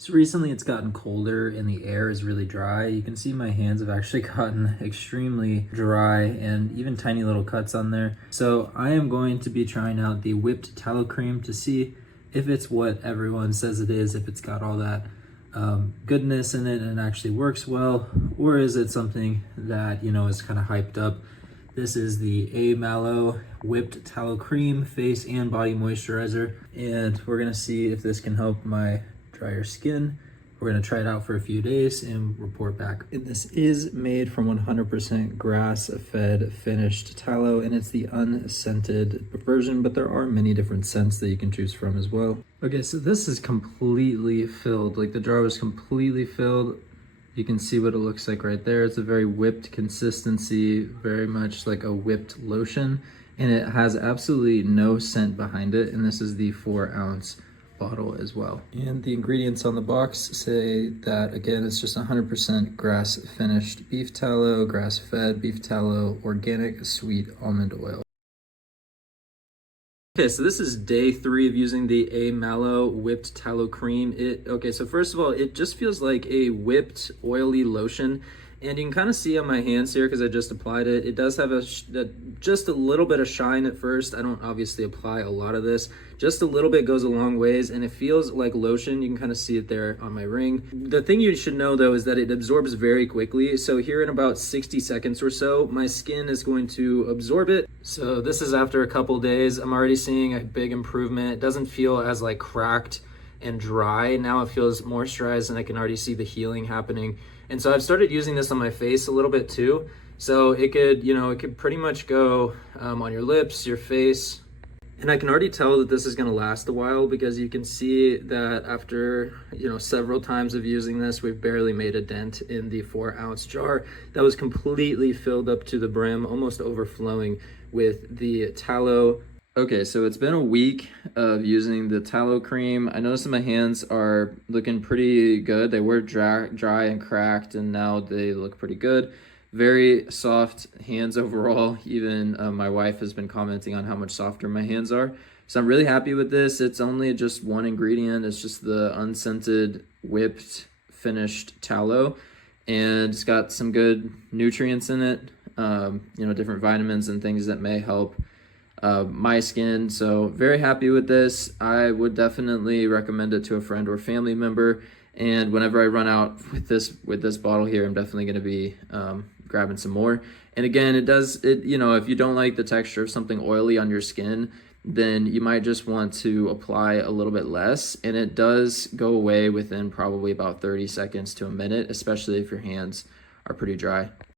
So recently it's gotten colder and the air is really dry. You can see my hands have actually gotten extremely dry and even tiny little cuts on there. So I am going to be trying out the whipped tallow cream to see if it's what everyone says it is, if it's got all that goodness in it and actually works well, or is it something that, you know, is kind of hyped up. This is the Amallow whipped tallow cream face and body moisturizer, and we're gonna see if this can help my drier skin. We're gonna try it out for a few days and report back. And this is made from 100% grass-fed finished tallow, and it's the unscented version, but there are many different scents that you can choose from as well. Okay, so this is completely filled. Like, the jar was completely filled. You can see what it looks like right there. It's a very whipped consistency, very much like a whipped lotion, and it has absolutely no scent behind it. And this is the 4-ounce bottle as well. And the ingredients on the box say that, again, it's just 100% grass finished beef tallow, grass fed beef tallow, organic sweet almond oil. Okay, so this is day 3 of using the Amallow whipped tallow cream. Okay, so first of all, it just feels like a whipped oily lotion, and you can kind of see on my hands here because I just applied it. It does have just a little bit of shine at first. I don't obviously apply a lot of this. Just a little bit goes a long ways, and it feels like lotion. You can kind of see it there on my ring. The thing you should know though is that it absorbs very quickly. So here in about 60 seconds or so, my skin is going to absorb it. So this is after a couple days. I'm already seeing a big improvement. It doesn't feel as like cracked and dry. Now it feels moisturized, and I can already see the healing happening. And so I've started using this on my face a little bit too. So it could, you know, it could pretty much go on your lips, your face. And I can already tell that this is gonna last a while because you can see that after, you know, several times of using this, we've barely made a dent in the 4-ounce jar that was completely filled up to the brim, almost overflowing with the tallow. Okay, so it's been a week of using the tallow cream. I noticed that my hands are looking pretty good. They were dry and cracked, and now they look pretty good. Very soft hands overall. Even my wife has been commenting on how much softer my hands are. So I'm really happy with this. It's only just one ingredient. It's just the unscented whipped finished tallow, and it's got some good nutrients in it. You know, different vitamins and things that may help my skin. So very happy with this. I would definitely recommend it to a friend or family member. And whenever I run out with this bottle here, I'm definitely going to be grabbing some more. And again, you know, if you don't like the texture of something oily on your skin, then you might just want to apply a little bit less. And it does go away within probably about 30 seconds to a minute, especially if your hands are pretty dry.